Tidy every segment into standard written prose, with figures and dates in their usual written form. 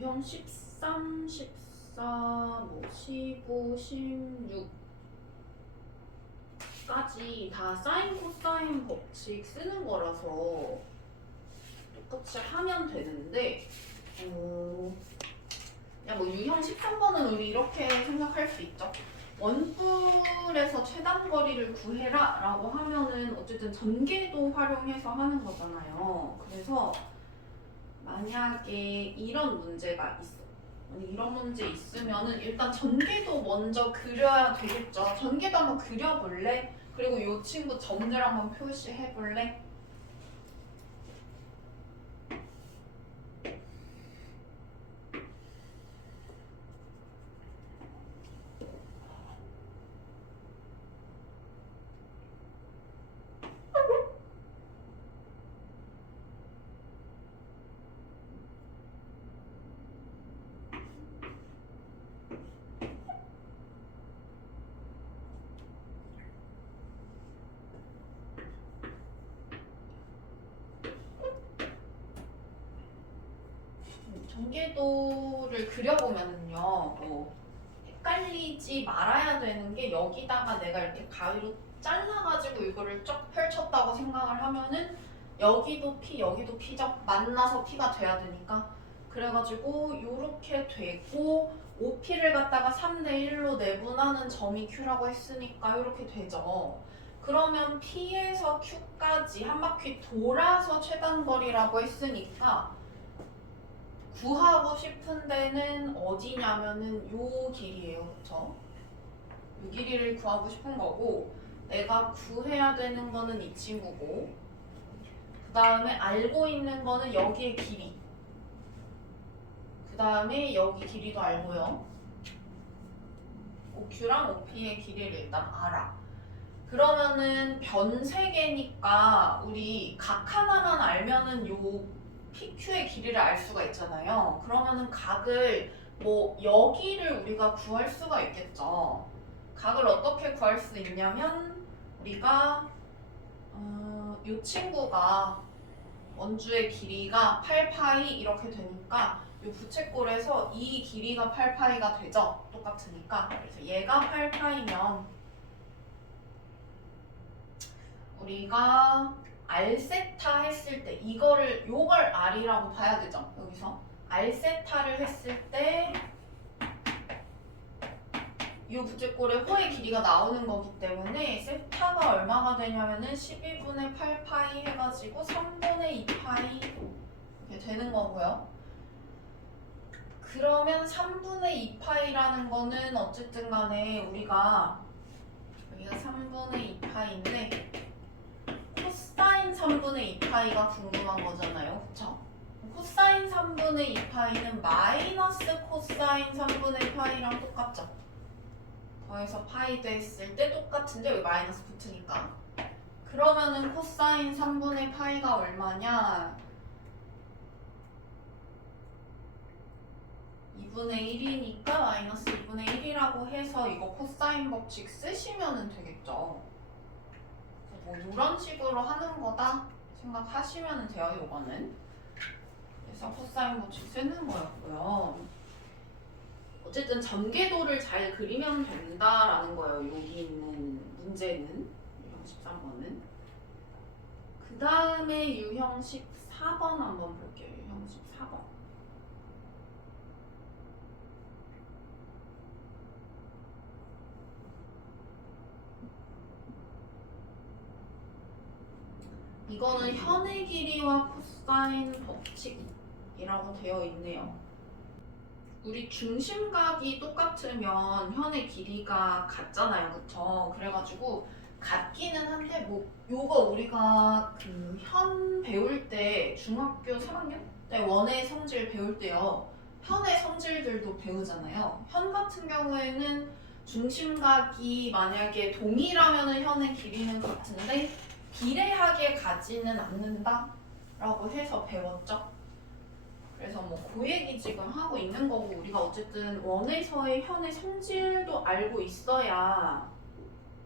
유형 13, 14, 뭐 15, 16까지 다 사인 코사인 법칙 쓰는 거라서 똑같이 하면 되는데 그냥 뭐 유형 13번은 우리 이렇게 생각할 수 있죠. 원뿔에서 최단거리를 구해라 라고 하면은 어쨌든 전개도 활용해서 하는 거잖아요. 그래서 만약에 이런 문제가 있어. 이런 문제 있으면은 일단 전개도 먼저 그려야 되겠죠. 전개도 한번 그려볼래? 그리고 이 친구 점들 한번 표시해볼래? 전개도를 그려보면은요, 뭐 헷갈리지 말아야 되는 게 여기다가 내가 이렇게 가위로 잘라가지고 이거를 쫙 펼쳤다고 생각을 하면은 여기도 P, 여기도 P죠? 만나서 P가 돼야 되니까. 그래가지고 이렇게 되고 OP를 갖다가 3대1로 내분하는 점이 Q라고 했으니까 이렇게 되죠. 그러면 P에서 Q까지 한 바퀴 돌아서 최단거리라고 했으니까 구하고 싶은 데는 어디냐면은 요 길이에요. 그쵸? 요 길이를 구하고 싶은 거고 내가 구해야 되는 거는 이 친구고 그 다음에 알고 있는 거는 여기의 길이 그 다음에 여기 길이도 알고요. OQ랑 OP의 길이를 일단 알아. 그러면은 변 3개니까 우리 각 하나만 알면은 요 PQ의 길이를 알 수가 있잖아요. 그러면은 각을 뭐 여기를 우리가 구할 수가 있겠죠. 각을 어떻게 구할 수 있냐면 우리가 이 친구가 원주의 길이가 8파이 이렇게 되니까 이 부채꼴에서 이 길이가 8파이가 되죠. 똑같으니까. 그래서 얘가 8파이면 우리가 알세타 했을 때 요걸 R이라고 봐야 되죠. 여기서 알세타를 했을 때 이 부채꼴에 호의 길이가 나오는 거기 때문에 세타가 얼마가 되냐면은 12분의 8파이 해가지고 3분의 2파이 이렇게 되는 거고요. 그러면 3분의 2파이라는 거는 어쨌든 간에 우리가 여기가 3분의 2파이인데 코사인 3분의 2파이가 궁금한 거잖아요. 그쵸? 코사인 3분의 2파이는 마이너스 코사인 3분의 파이랑 똑같죠? 더해서 파이 됐을 때 똑같은데 왜 마이너스 붙으니까. 그러면은 코사인 3분의 파이가 얼마냐? 2분의 1이니까 마이너스 2분의 1이라고 해서 이거 코사인 법칙 쓰시면 되겠죠. 뭐 이런 식으로 하는 거다 생각하시면 돼요. 이거는 그래서 코사인 법칙 쓰는 거였고요. 어쨌든 전개도를 잘 그리면 된다라는 거예요. 여기 있는 문제는 유형 13번은. 그 다음에 유형 14번 한번 볼게요. 유형 14번. 이거는 현의 길이와 코사인 법칙이라고 되어 있네요. 우리 중심각이 똑같으면 현의 길이가 같잖아요. 그쵸? 그래가지고 같기는 한데 뭐 요거 우리가 그 현 배울 때 중학교 3학년 때 원의 성질 배울 때요. 현의 성질들도 배우잖아요. 현 같은 경우에는 중심각이 만약에 동일하면은 현의 길이는 같은데 비례하게 가지는 않는다 라고 해서 배웠죠. 그래서 뭐 그 얘기 지금 하고 있는 거고 우리가 어쨌든 원에서의 현의 성질도 알고 있어야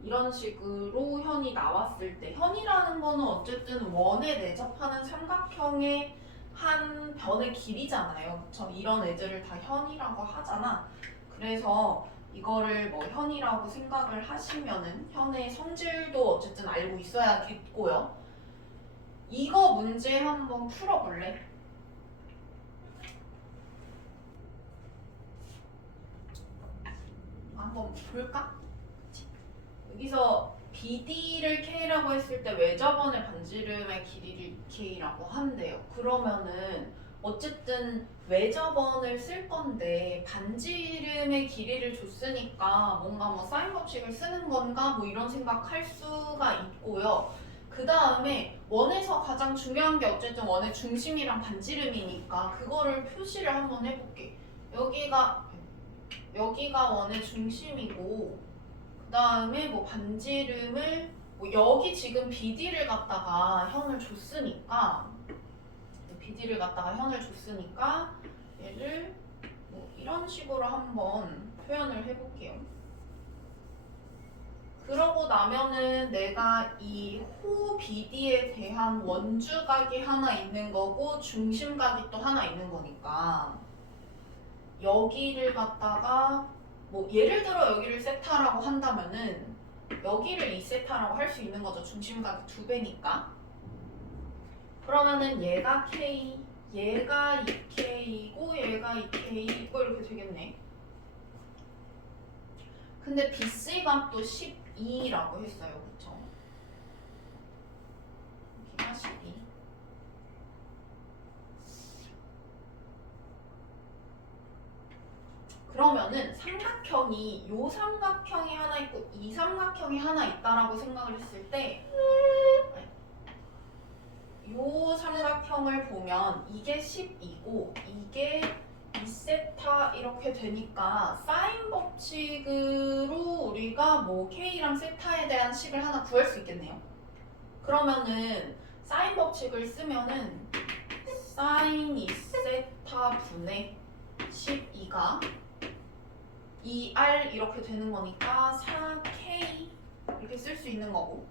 이런 식으로 현이 나왔을 때 현이라는 거는 어쨌든 원에 내접하는 삼각형의 한 변의 길이잖아요. 그쵸? 이런 애들을 다 현이라고 하잖아. 그래서 이거를 뭐 현이라고 생각을 하시면은 현의 성질도 어쨌든 알고 있어야겠고요. 이거 문제 한번 풀어볼래? 한번 볼까? 여기서 BD를 K라고 했을 때 외접원의 반지름의 길이를 K라고 한대요. 그러면은 어쨌든 외접원을 쓸 건데 반지름의 길이를 줬으니까 뭔가 뭐 사인 법칙을 쓰는 건가 뭐 이런 생각할 수가 있고요. 그 다음에 원에서 가장 중요한 게 어쨌든 원의 중심이랑 반지름이니까 그거를 표시를 한번 해볼게. 여기가 원의 중심이고 그 다음에 뭐 반지름을 뭐 여기 지금 BD를 갖다가 현을 줬으니까 BD를 갖다가 현을 줬으니까 얘를 뭐 이런 식으로 한번 표현을 해볼게요. 그러고 나면은 내가 이 호 BD에 대한 원주각이 하나 있는 거고 중심각이 또 하나 있는 거니까 여기를 갖다가 뭐 예를 들어 여기를 세타라고 한다면은 여기를 2세타라고 할 수 있는 거죠. 중심각이 2배니까. 그러면은 얘가 K, 얘가 2K이고 얘가 2K이고 이렇게 되겠네. 근데 BC값도 12라고 했어요. 그쵸? 여기가 12. 그러면은 삼각형이 요 삼각형이 하나 있고 이 삼각형이 하나 있다라고 생각을 했을 때 요 삼각형을 보면 이게 10이고 이게 2세타 이렇게 되니까 사인 법칙으로 우리가 뭐 K랑 세타에 대한 식을 하나 구할 수 있겠네요. 그러면은 사인 법칙을 쓰면은 사인 2세타 분의 12가 2R 이렇게 되는 거니까 4K 이렇게 쓸 수 있는 거고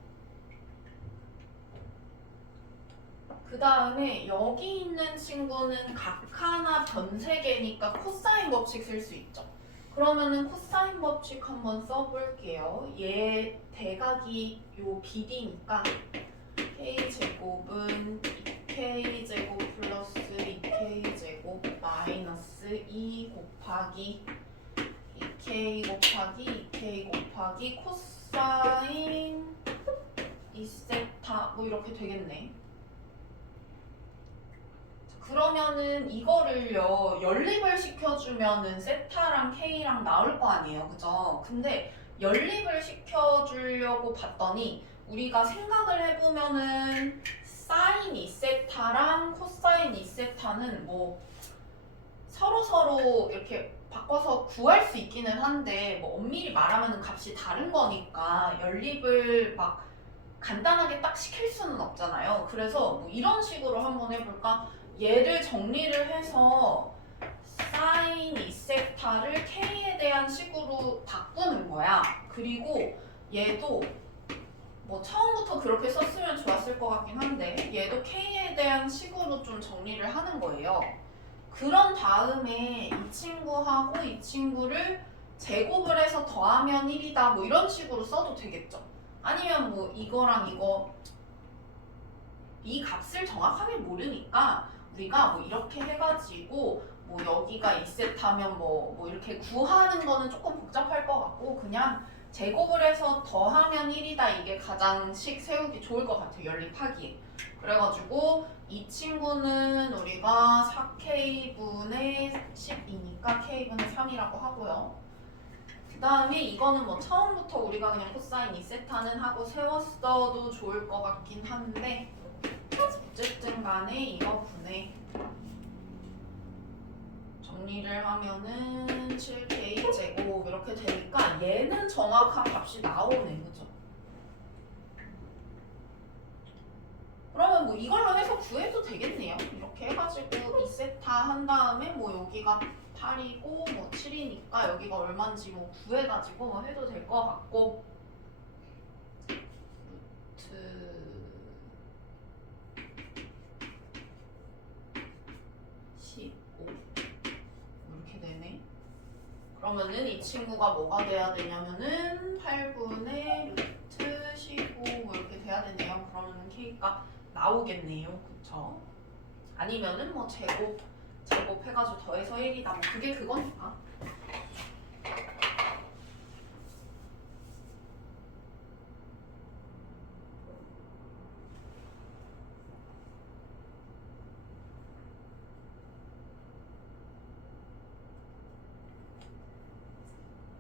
그 다음에 여기 있는 친구는 각 하나 변세개니까 코사인 법칙 쓸 수 있죠. 그러면은 코사인 법칙 한번 써볼게요. 얘 대각이 요 BD니까 K제곱은 2K제곱 플러스 2K제곱 마이너스 2 곱하기 2K 곱하기 2K 곱하기 코사인 2세타 뭐 이렇게 되겠네. 그러면은 이거를요 연립을 시켜주면은 세타랑 K랑 나올 거 아니에요, 그죠? 근데 연립을 시켜주려고 봤더니 우리가 생각을 해보면은 사인 2세타랑 코사인 2세타는 뭐 서로 이렇게 바꿔서 구할 수 있기는 한데 뭐 엄밀히 말하면 값이 다른 거니까 연립을 막 간단하게 딱 시킬 수는 없잖아요. 그래서 뭐 이런 식으로 한번 해볼까? 얘를 정리를 해서 사인 2세타를 K에 대한 식으로 바꾸는 거야. 그리고 얘도 뭐 처음부터 그렇게 썼으면 좋았을 것 같긴 한데 얘도 K에 대한 식으로 좀 정리를 하는 거예요. 그런 다음에 이 친구하고 이 친구를 제곱을 해서 더하면 1이다 뭐 이런 식으로 써도 되겠죠. 아니면 뭐 이거랑 이거 이 값을 정확하게 모르니까 우리가 뭐 이렇게 해가지고 뭐 여기가 2세타면 뭐 이렇게 구하는 거는 조금 복잡할 것 같고 그냥 제곱을 해서 더하면 1이다 이게 가장 식 세우기 좋을 것 같아요. 연립하기에. 그래가지고 이 친구는 우리가 4K분의 10이니까 K분의 3이라고 하고요. 그 다음에 이거는 뭐 처음부터 우리가 그냥 코사인 2세타는 하고 세웠어도 좋을 것 같긴 한데 어쨌든 간에 이거 분해 정리를 하면은 7K 제곱 이렇게 되니까 얘는 정확한 값이 나오네, 그죠? 그러면 뭐 이걸로 해서 구해도 되겠네요. 이렇게 해가지고 2세타 한 다음에 뭐 여기가 8이고 뭐 7이니까 여기가 얼마인지 뭐 구해가지고 뭐 해도 될 것 같고 루트 그러면은 이 친구가 뭐가 돼야 되냐면은 8분의 루트 15 이렇게 돼야 되네요. 그러면은 k가 나오겠네요. 그쵸? 아니면은 뭐 제곱해가지고 더해서 1이다. 뭐 그게 그거니까.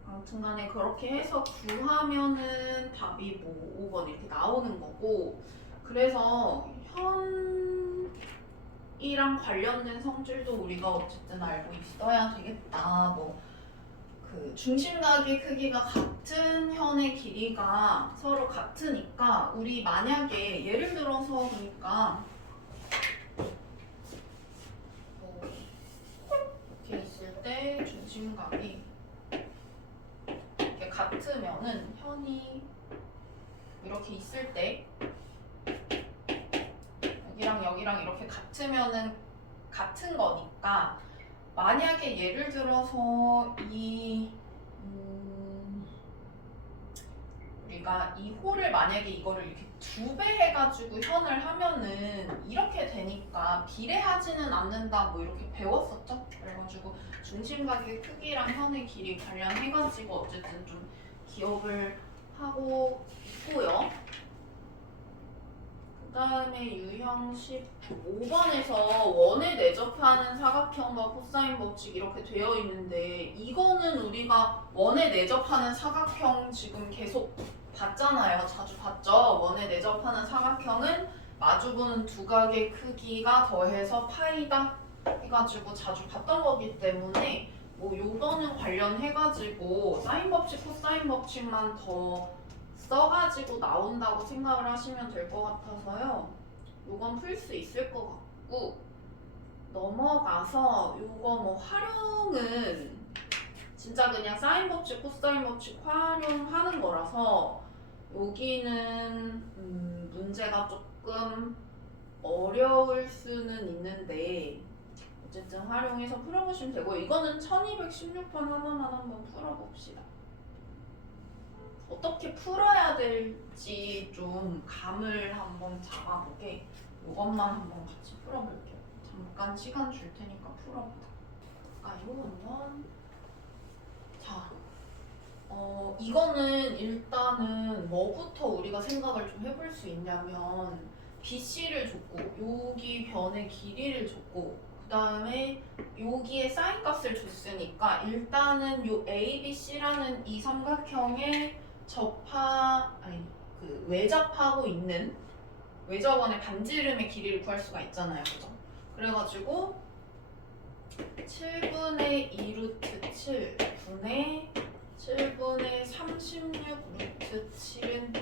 아무튼간에 그렇게 해서 구하면은 답이 뭐 5번 이렇게 나오는 거고, 그래서 현이랑 관련된 성질도 우리가 어쨌든 알고 있어야 되겠다. 뭐 그 중심각의 크기가 같은 현의 길이가 서로 같으니까 우리 만약에 예를 들어서 그러니까 뭐 이렇게 있을 때 중심각이 이렇게 같으면은 현이 이렇게 있을 때 여기랑 여기랑 이렇게 같으면은 같은 거니까 만약에 예를 들어서 우리가 이 홀을 만약에 이거를 이렇게 2배 해가지고 현을 하면은 이렇게 되니까 비례하지는 않는다 뭐 이렇게 배웠었죠? 그래가지고 중심각의 크기랑 현의 길이 관련해가지고 어쨌든 좀 기억을 하고 있고요. 그 다음에 유형 15번에서 원에 내접하는 사각형과 코사인 법칙 이렇게 되어 있는데 이거는 우리가 원에 내접하는 사각형 지금 계속 봤잖아요. 자주 봤죠. 원에 내접하는 사각형은 마주보는 두 각의 크기가 더해서 파이다 해가지고 자주 봤던 거기 때문에 뭐 요거는 관련해가지고 사인 법칙, 코사인 법칙만 더 써가지고 나온다고 생각을 하시면 될 것 같아서요. 요건 풀 수 있을 것 같고 넘어가서 요거 뭐 활용은 진짜 그냥 사인 법칙, 코사인 법칙 활용하는 거라서 여기는 문제가 조금 어려울 수는 있는데 어쨌든 활용해서 풀어보시면 되고 이거는 1216번 하나만 한번 풀어봅시다. 어떻게 풀어야 될지 좀 감을 한번 잡아보게 이것만 한번 같이 풀어볼게요. 잠깐 시간 줄 테니까 풀어보자. 한번 자, 이거는 일단은 뭐부터 우리가 생각을 좀 해볼 수 있냐면 BC를 줬고 여기 변의 길이를 줬고 그 다음에 여기에 사인 값을 줬으니까 일단은 요 ABC라는 이 삼각형의 외접하고 있는 외접원의 반지름의 길이를 구할 수가 있잖아요. 그죠? 그래가지고 7분의 2루트 7 분의 7분의 36 루트 7은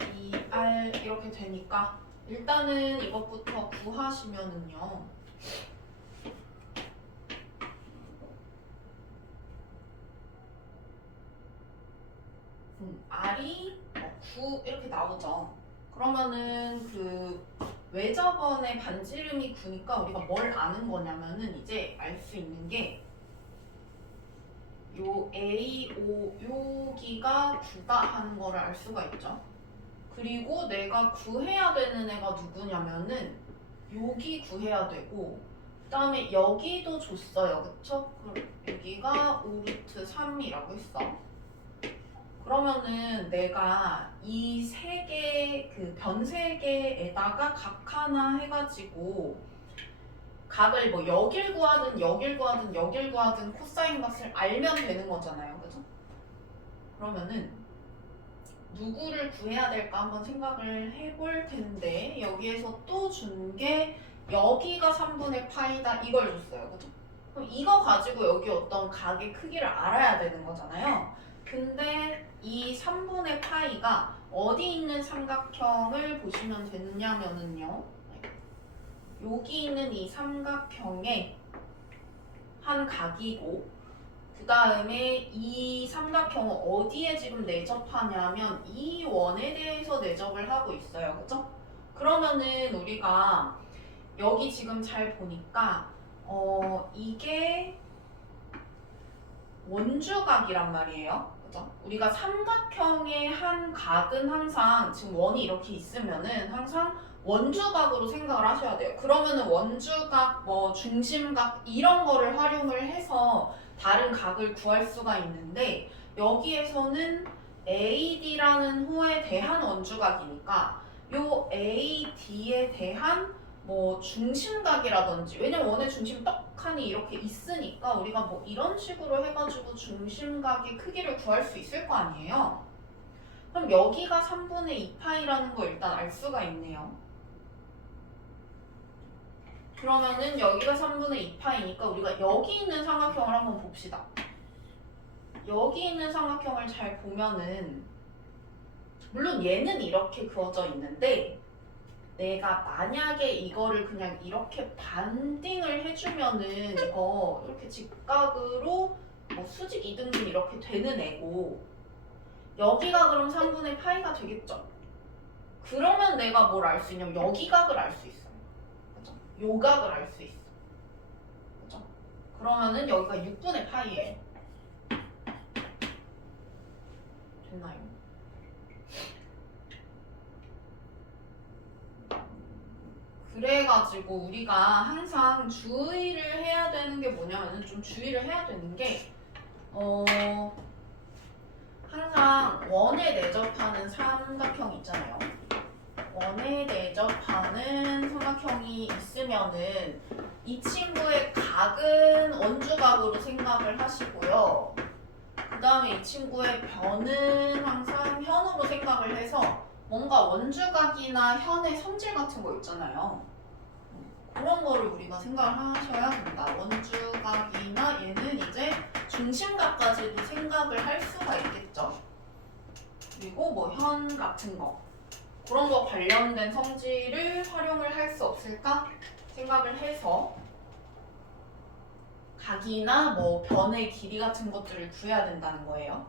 2R 이렇게 되니까 일단은 이것부터 구하시면은요. R이 9 이렇게 나오죠. 그러면은 그 외접원의 반지름이 9니까 우리가 뭘 아는 거냐면은 이제 알 수 있는 게 요 A5 여기가 9다 하는 거를 알 수가 있죠. 그리고 내가 구해야 되는 애가 누구냐면은 여기 구해야 되고 그 다음에 여기도 줬어요. 그쵸? 여기가 5루트 3이라고 했어. 그러면은 내가 이 세 개, 그 변 세 개에다가 각 하나 해가지고 각을 뭐 여길 구하든 여길 구하든 여길 구하든 코사인 값을 알면 되는 거잖아요. 그죠? 그러면은 누구를 구해야 될까 한번 생각을 해볼 텐데 여기에서 또 준 게 여기가 3분의 파이다 이걸 줬어요. 그죠? 그럼 이거 가지고 여기 어떤 각의 크기를 알아야 되는 거잖아요. 근데 이 3분의 파이가 어디 있는 삼각형을 보시면 되냐면은요. 여기 있는 이 삼각형의 한 각이고 그 다음에 이 삼각형은 어디에 지금 내접하냐면 이 원에 대해서 내접을 하고 있어요. 그죠? 그러면은 우리가 여기 지금 잘 보니까 이게 원주각이란 말이에요. 그죠? 우리가 삼각형의 한 각은 항상 지금 원이 이렇게 있으면은 항상 원주각으로 생각을 하셔야 돼요. 그러면은 원주각, 뭐 중심각 이런 거를 활용을 해서 다른 각을 구할 수가 있는데 여기에서는 AD라는 호에 대한 원주각이니까 요 AD에 대한 뭐 중심각이라든지 왜냐면 원의 중심 떡하니 이렇게 있으니까 우리가 뭐 이런 식으로 해가지고 중심각의 크기를 구할 수 있을 거 아니에요. 그럼 여기가 3분의 2파이라는 거 일단 알 수가 있네요. 그러면은 여기가 3분의 2파이니까 우리가 여기 있는 삼각형을 한번 봅시다. 여기 있는 삼각형을 잘 보면은 물론 얘는 이렇게 그어져 있는데 내가 만약에 이거를 그냥 이렇게 반딩을 해주면은 이거 이렇게 직각으로 뭐 수직 이등분 이렇게 되는 애고 여기가 그럼 3분의 파이가 되겠죠? 그러면 내가 뭘 알 수 있냐면 여기 각을 알 수 있어요. 그죠? 요 각을 알 수 있어. 그죠? 그러면은 여기가 6분의 파이예요. 됐나요? 그래가지고 우리가 항상 주의를 해야 되는 게 뭐냐면은 좀 주의를 해야 되는 게 항상 원에 내접하는 삼각형 있잖아요. 원에 내접하는 삼각형이 있으면은 이 친구의 각은 원주각으로 생각을 하시고요. 그 다음에 이 친구의 변은 항상 현으로 생각을 해서 뭔가 원주각이나 현의 성질 같은 거 있잖아요. 그런 거를 우리가 생각을 하셔야 된다. 원주각이나 얘는 이제 중심각까지도 생각을 할 수가 있겠죠. 그리고 뭐 현 같은 거 그런 거 관련된 성질을 활용을 할 수 없을까 생각을 해서 각이나 뭐 변의 길이 같은 것들을 구해야 된다는 거예요.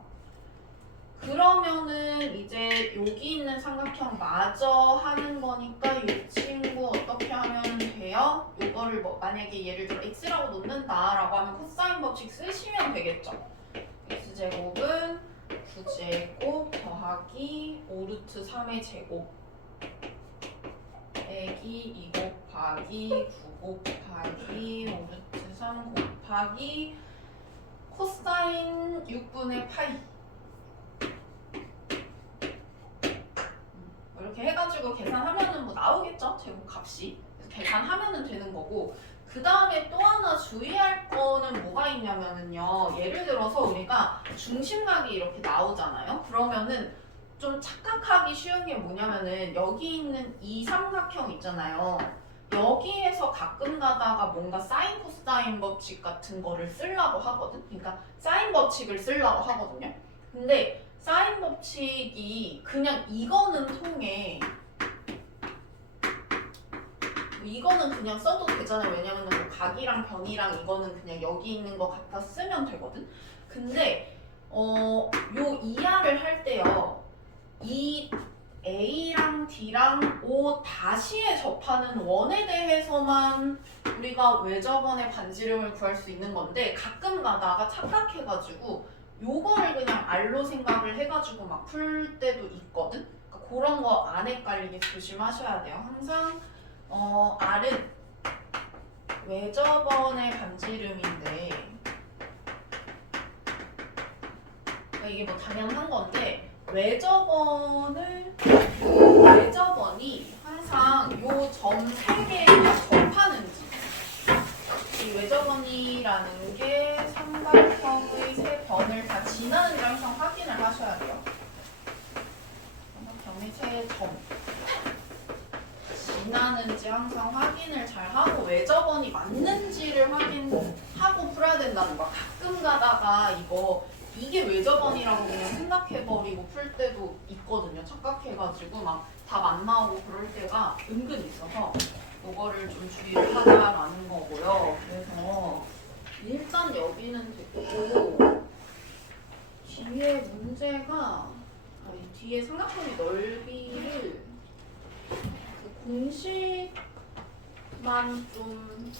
그러면은 이제 여기 있는 삼각형 마저 하는 거니까 이 친구 어떻게 하면 돼요? 요거를 뭐 만약에 예를 들어 x라고 놓는다라고 하면 코사인 법칙 쓰시면 되겠죠. x제곱은 9제곱 더하기 5루트 3의 제곱 빼기 2 곱하기 9 곱하기 5루트 3 곱하기 코사인 6분의 파이 이렇게 해가지고 계산하면은 뭐 나오겠죠? 제곱값이. 그래서 계산하면은 되는 거고 그 다음에 또 하나 주의할 거는 뭐가 있냐면은요. 예를 들어서 우리가 중심각이 이렇게 나오잖아요. 그러면은 좀 착각하기 쉬운 게 뭐냐면은 여기 있는 이 삼각형 있잖아요. 여기에서 가끔 가다가 뭔가 사인 코사인 법칙 같은 거를 쓰려고 하거든. 그러니까 사인 법칙을 쓰려고 하거든요. 근데 사인 법칙이 그냥 이거는 통해 이거는 그냥 써도 되잖아요. 왜냐면 뭐 각이랑 변이랑 이거는 그냥 여기 있는 거 갖다 쓰면 되거든. 근데 요 이하를 할 때요. 이 A랑 D랑 O 다시에 접하는 원에 대해서만 우리가 외접원의 반지름을 구할 수 있는 건데 가끔 가다가 착각해가지고 요거를 그냥 R로 생각을 해가지고 막 풀 때도 있거든. 그러니까 그런 거 안 헷갈리게 조심하셔야 돼요. 항상 R은 외접원의 반지름인데 그러니까 이게 뭐 당연한 건데 외접원이 항상 요 점 3개가 접하는지 이 외접원이라는 게 삼각형의 세 변을 다 지나는지 항상 확인을 하셔야 돼요. 삼각형의 세 점 지나는지 항상 확인을 잘 하고 외접원이 맞는지를 확인하고 풀어야 된다는 거. 가끔 가다가 이게 외접원이라고 그냥 생각해버리고 풀 때도 있거든요. 착각해가지고 막 답 안 나오고 그럴 때가 은근 있어서 이거를 좀 주의를 하자라는 거고요. 그래서 일단 여기는 됐고 뒤에 문제가 뒤에 삼각형의 넓이를 그 공식만 좀